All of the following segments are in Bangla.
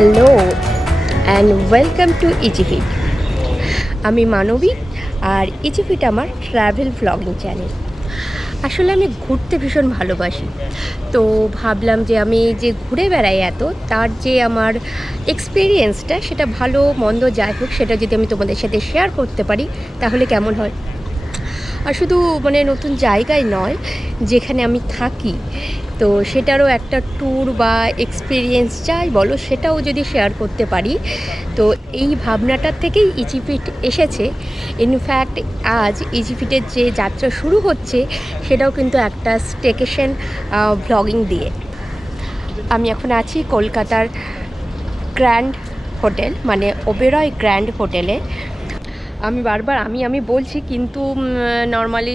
Hello and welcome to EasyFit. আমি মানবী আর ইজিফিট আমার ট্রাভেল ভ্লগিং চ্যানেল। আসলে আমি ঘুরতে ভীষণ ভালোবাসি, তো ভাবলাম যে আমি যে ঘুরে বেড়াই এত, তার যে আমার এক্সপিরিয়েন্সটা সেটা ভালো মন্দ যাই হোক, সেটা যদি আমি তোমাদের সাথে শেয়ার করতে পারি তাহলে কেমন হয়। আর শুধু নতুন জায়গায় নয়, যেখানে আমি থাকি তো সেটারও একটা ট্যুর বা এক্সপিরিয়েন্স যাই বলো সেটাও যদি শেয়ার করতে পারি, তো এই ভাবনাটার থেকেই ইজিফিট এসেছে। ইনফ্যাক্ট আজ ইজিফিটের যে যাত্রা শুরু হচ্ছে সেটাও কিন্তু একটা স্টেকেশন ভ্লগিং দিয়ে। আমি এখন আছি কলকাতার গ্র্যান্ড হোটেল, ওবেরয় গ্র্যান্ড হোটেলে। আমি বারবার আমি বলছি, কিন্তু নর্মালি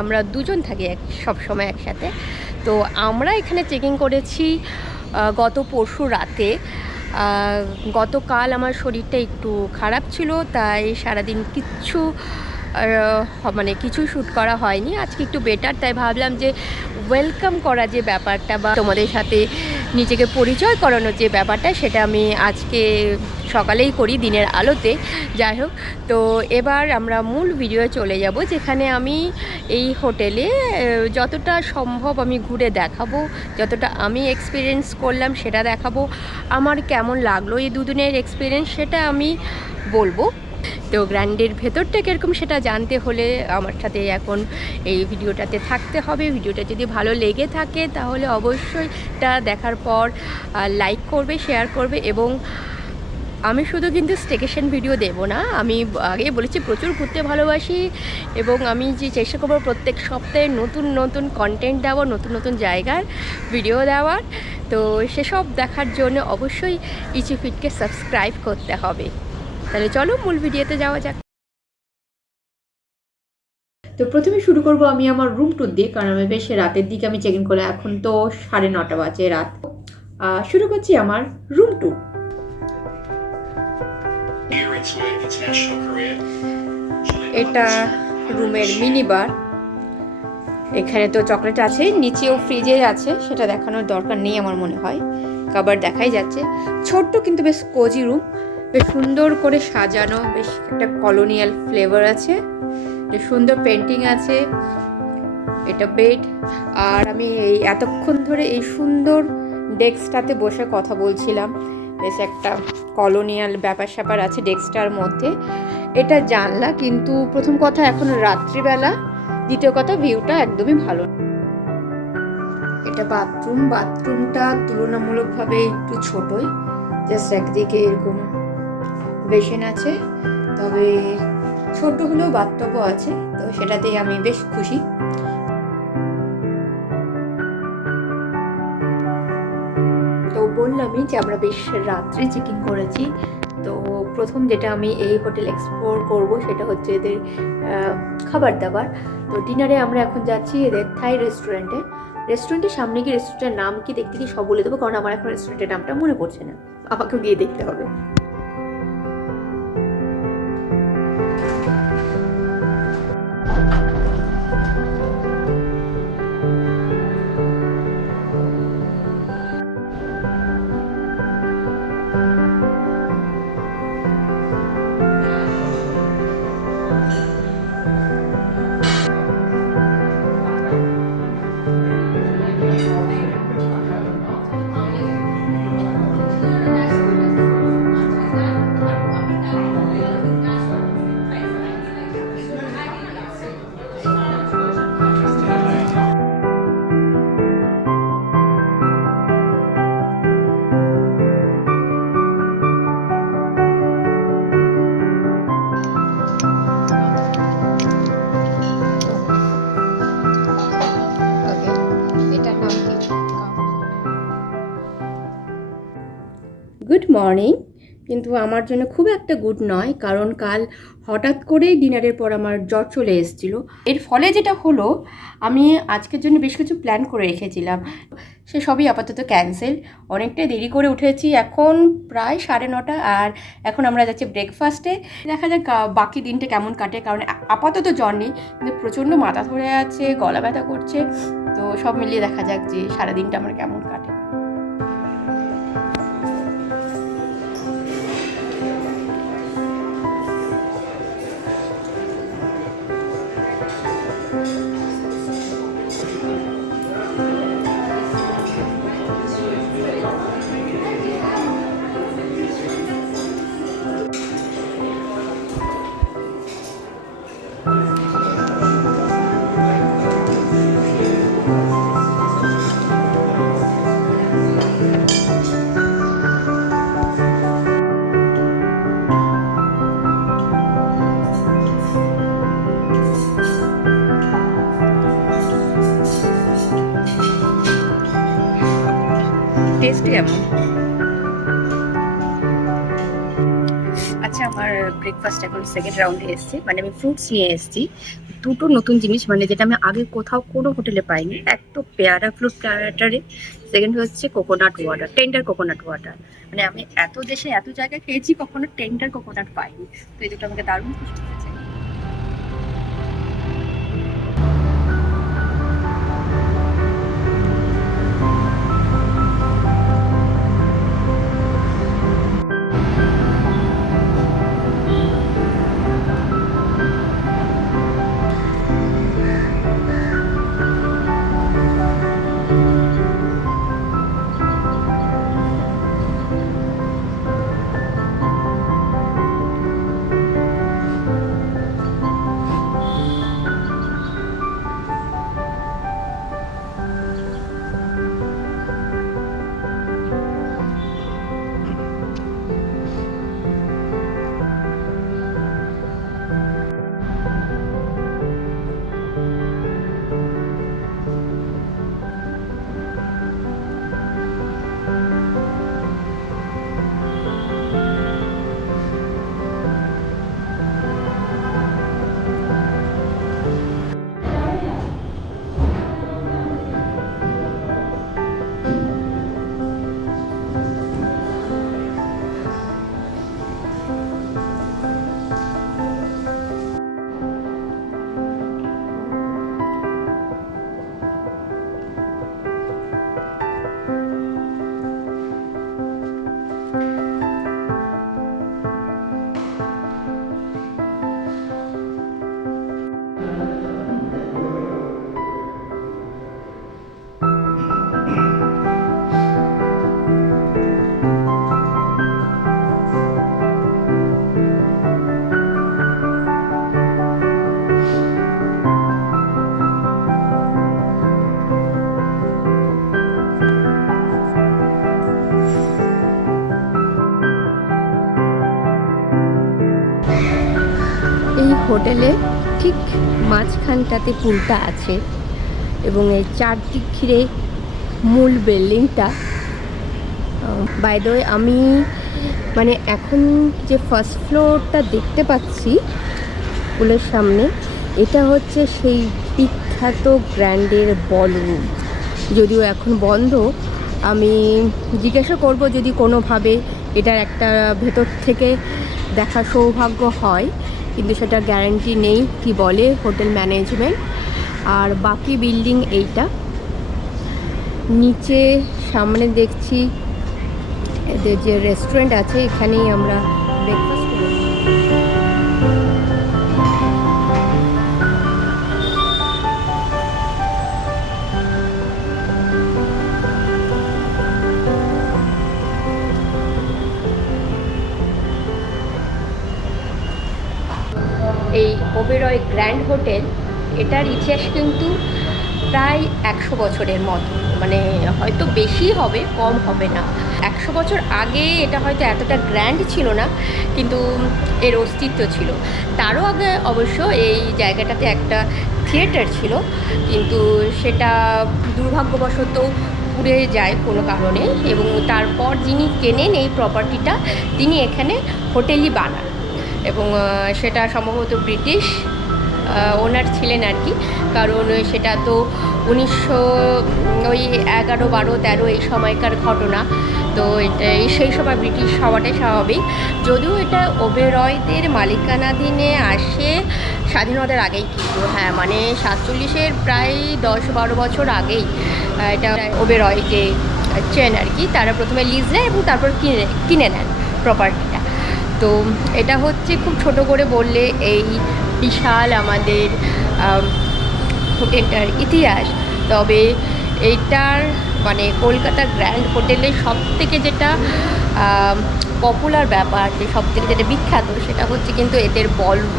আমরা দুজন থাকি সব সময় একসাথে। তো আমরা এখানে চেকিং করেছি গত পরশু রাতে। গতকাল আমার শরীরটা একটু খারাপ ছিল, তাই সারাদিন কিছুই শ্যুট করা হয়নি। আজকে একটু বেটার, তাই ভাবলাম যে ওয়েলকাম করা যে ব্যাপারটা বা তোমাদের সাথে নিজেকে পরিচয় করানোর যে ব্যাপারটা, সেটা আমি আজকে সকালেই করি দিনের আলোতে। যাই হোক, তো এবার আমরা মূল ভিডিওয়ে চলে যাব, যেখানে আমি এই হোটেলে যতটা সম্ভব আমি ঘুরে দেখাবো, যতটা আমি এক্সপিরিয়েন্স করলাম সেটা দেখাবো। আমার কেমন লাগলো এই দুদিনের এক্সপিরিয়েন্স সেটা আমি বলবো। তো গ্র্যান্ডের ভেতরটা কীরকম সেটা জানতে হলে আমার সাথে এখন এই ভিডিওটাতে থাকতে হবে। ভিডিওটা যদি ভালো লেগে থাকে তাহলে অবশ্যই এটা দেখার পর লাইক করবে, শেয়ার করবে। এবং আমি শুধু কিন্তু স্টেকেশন ভিডিও দেব না, আমি আগে বলেছি প্রচুর ঘুরতে ভালোবাসি, এবং আমি যে চেষ্টা করবো প্রত্যেক সপ্তাহে নতুন নতুন কন্টেন্ট দেওয়ার, নতুন নতুন জায়গার ভিডিও দেওয়ার। তো সেসব দেখার জন্য অবশ্যই ইজিফিটকে সাবস্ক্রাইব করতে হবে। তাহলে চলো মূল ভিডিওতে যাওয়া যাক। তো প্রথমে শুরু করব আমি আমার রুম ট্যুর দিয়ে, কারণ আমি বেশ রাতের দিকে আমি চেক ইন করে, এখন তো 9:30 বাজে রাত। শুরু করছি আমার রুম ট্যুর। এটা রুমের মিনি বার। এখানে তো চকলেট আছে, নিচেও ফ্রিজে আছে, সেটা দেখানোর দরকার নেই আমার মনে হয়, খাবার দেখাই যাচ্ছে। ছোট্ট কিন্তু বেশ কোজি রুম, বেশ সুন্দর করে সাজানো, বেশ একটা কলোনিয়াল ফ্লেভার আছে, বেশ সুন্দর পেন্টিং আছে। এটা বেড। আর আমি এই এতক্ষণ ধরে এই সুন্দর ডেস্কটাতে বসে কথা বলছিলাম, বেশ একটা কলোনিয়াল ব্যাপার স্যাপার আছে ডেস্কটার মধ্যে। এটা জানলা, কিন্তু প্রথম কথা এখন রাত্রিবেলা, দ্বিতীয় কথা ভিউটা একদমই ভালো। এটা বাথরুমটা তুলনামূলকভাবে একটু ছোটই, জাস্ট একদিকে এরকম বেসিন আছে, তবে ছোট হলেও বাথটবও আছে, তো সেটাতেই আমি বেশ খুশি। তো বললামই যে আমরা বেশ রাত্রে চেকিং করেছি। তো প্রথম যেটা আমি এই হোটেল এক্সপ্লোর করব সেটা হচ্ছে এদের খাবার দাবার। তো ডিনারে আমরা এখন যাচ্ছি এদের থাই রেস্টুরেন্টের সামনে গিয়ে রেস্টুরেন্টের নাম কি দেখতে কি সব বলে দেবো, কারণ আমার এখন রেস্টুরেন্টের নামটা মনে পড়ছে না, আমাকেও গিয়ে দেখতে হবে। গুড মর্নিং, কিন্তু আমার জন্য খুব একটা গুড নয়, কারণ কাল হঠাৎ করেই ডিনারের পর আমার জ্বর চলে এসেছিলো। এর ফলে যেটা হলো, আমি আজকের জন্য বেশ কিছু প্ল্যান করে রেখেছিলাম, সে সবই আপাতত ক্যান্সেল। অনেকটাই দেরি করে উঠেছি, এখন প্রায় 9:30, আর এখন আমরা যাচ্ছি ব্রেকফাস্টে। দেখা যাক বাকি দিনটা কেমন কাটে, কারণ আপাতত জ্বর নেই, কিন্তু প্রচণ্ড মাথা ধরে আছে, গলা ব্যথা করছে। তো সব মিলিয়ে দেখা যাক যে সারাদিনটা আমার কেমন কাটে। টেস্ট কেমন। আচ্ছা, আমার ব্রেকফাস্ট এখন সেকেন্ড রাউন্ডে এসছে, মানে আমি ফ্রুটস নিয়ে এসেছি দুটো নতুন জিনিস, মানে যেটা আমি আগে কোথাও কোনো হোটেলে পাইনি। এক তো পেয়ারা ফ্রুট প্ল্যাটারে, সেকেন্ড হচ্ছে coconut water, tender coconut water. মানে আমি এত দেশে এত জায়গায় খেয়েছি, কখনো টেন্ডার কোকোনাট পাইনি। তো এই দুটো আমাকে দারুণ খুশি করেছে। এই হোটেলে ঠিক মাঝখানটাতে পুলটা আছে এবং এই চারদিক ঘিরে মূল বিল্ডিংটা। বাই দ্য ওয়ে, আমি মানে এখন যে ফার্স্ট ফ্লোরটা দেখতে পাচ্ছি পুলের সামনে, এটা হচ্ছে সেই বিখ্যাত গ্র্যান্ডের বলরুম। যদিও এখন বন্ধ, আমি জিজ্ঞাসা করব যদি কোনোভাবে এটার একটা ভেতর থেকে দেখার সৌভাগ্য হয়, কিন্তু সেটা গ্যারান্টি নেই কি বলে হোটেল ম্যানেজমেন্ট। আর বাকি বিল্ডিং এইটা। নিচে সামনে দেখছি এদের যে রেস্টুরেন্ট আছে, এখানেই আমরা ব্রেকফাস্ট করব। এই ওবেরয় গ্র্যান্ড হোটেল, এটার ইতিহাস কিন্তু প্রায় 100 বছরের মতো, মানে হয়তো বেশি হবে, কম হবে না। 100 বছর আগে এটা হয়তো এতটা গ্র্যান্ড ছিল না, কিন্তু এর অস্তিত্ব ছিল। তারও আগে অবশ্য এই জায়গাটাতে একটা থিয়েটার ছিল, কিন্তু সেটা দুর্ভাগ্যবশত পুড়ে যায় কোনো কারণে, এবং তারপর যিনি কেনেন এই প্রপার্টিটা, তিনি এখানে হোটেলই বানান, এবং সেটা সম্ভবত ব্রিটিশ ওনার ছিলেন আর কি। কারণ সেটা তো 1911, 12, 13 এই সময়কার ঘটনা। তো এটা সেই সময় ব্রিটিশ হওয়াটাই স্বাভাবিক। যদিও এটা ওবেরয়দের মালিকানাধীনে আসে স্বাধীনতার আগেই, কিন্তু হ্যাঁ, মানে 47-এর প্রায় 10-12 বছর আগেই এটা ওবেরয় যে চেন আর কি, তারা প্রথমে লিজ নেয় এবং তারপর কিনে নেন প্রপার্টিটা। তো এটা হচ্ছে খুব ছোট করে বললে এই বিশাল আমাদের হোটেলটার ইতিহাস। তবে এইটার মানে কলকাতা গ্র্যান্ড হোটেলের সবথেকে যেটা পপুলার ব্যাপার, যে সবথেকে যেটা বিখ্যাত, সেটা হচ্ছে কিন্তু এদের বলরুম।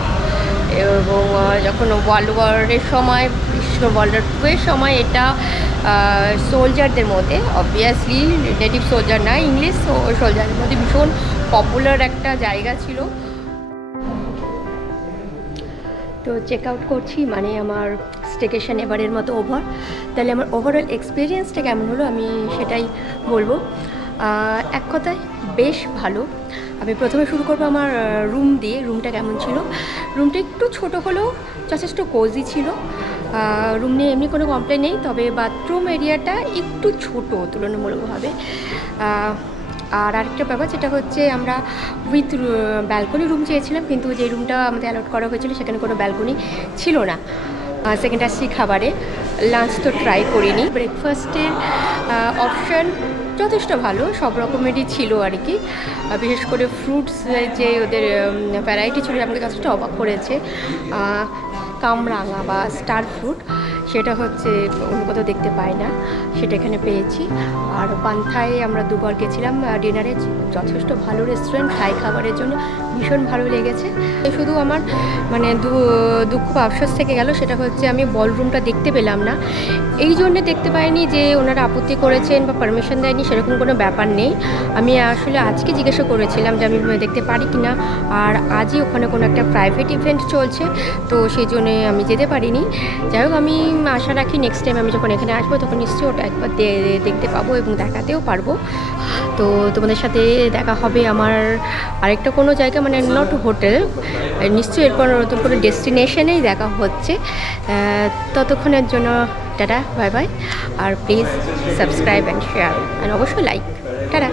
এবং যখন ওয়ার্ল্ড ওয়ারের সময়, বিশেষ করে ওয়ার্ল্ড ওয়ার 2 এর সময়, এটা সোলজারদের মধ্যে, অবভিয়াসলি নেটিভ সোলজার না, ইংলিশ সোলজারদের মধ্যে ভীষণ পপুলার একটা জায়গা ছিল। তো চেক আউট করছি, মানে আমার স্টেকেশন এবারের মতো ওভার। তাহলে আমার ওভারঅল এক্সপিরিয়েন্সটা কেমন হলো আমি সেটাই বলবো। এক কথায় বেশ ভালো। আমি প্রথমে শুরু করবো আমার রুম দিয়ে। রুমটা কেমন ছিল? রুমটা একটু ছোট হলেও যথেষ্ট কোজি ছিল। রুম নিয়ে এমনি কোনো কমপ্লেন নেই, তবে বাথরুম এরিয়াটা একটু ছোট তুলনামূলকভাবে। আর আরেকটা ব্যাপার যেটা হচ্ছে, আমরা উইথ ব্যালকনি রুম চেয়েছিলাম, কিন্তু যে রুমটা আমাদের অ্যালট করা হয়েছিল সেখানে কোনো ব্যালকনি ছিল না। সেকেন্ড আসছি খাবারে। লাঞ্চ তো ট্রাই করিনি। ব্রেকফাস্টের অপশান যথেষ্ট ভালো, সব রকমেরই ছিল আর কি। বিশেষ করে ফ্রুটস যে ওদের ভ্যারাইটি ছিল আমাকে যথেষ্ট অবাক করেছে। কামরাঙা বা স্টার ফ্রুট, সেটা হচ্ছে অন্য কোথাও দেখতে পাই না, সেটা এখানে পেয়েছি। আর পান্থায় আমরা দুবার গেছিলাম ডিনারে, যথেষ্ট ভালো রেস্টুরেন্ট, থাই খাবারের জন্য ভীষণ ভালো লেগেছে। শুধু আমার মানে দুঃখ বা আফসোস থেকে গেল, সেটা হচ্ছে আমি বলরুমটা দেখতে পেলাম না। এই জন্যে দেখতে পাইনি যে ওনারা আপত্তি করেছেন বা পারমিশন দেয়নি, সেরকম কোনো ব্যাপার নেই। আমি আসলে আজকে জিজ্ঞাসা করেছিলাম যে আমি দেখতে পারি কি না, আর আজই ওখানে কোনো একটা প্রাইভেট ইভেন্ট চলছে, তো সেই জন্যে আমি যেতে পারিনি। যাই হোক, আমি আশা রাখি নেক্সট টাইম আমি যখন এখানে আসবো তখন নিশ্চয়ই ওটা একবার দেখতে পাবো এবং দেখাতেও পারবো। তো তোমাদের সাথে দেখা হবে আমার আরেকটা কোনো জায়গা, মানে নট হোটেল, নিশ্চয়ই এরপর নতুন কোনো ডেস্টিনেশনেই দেখা হচ্ছে। ততক্ষণের জন্য টাটা, বাই বাই। আর please subscribe and share and অবশ্যই লাইক। টাটা।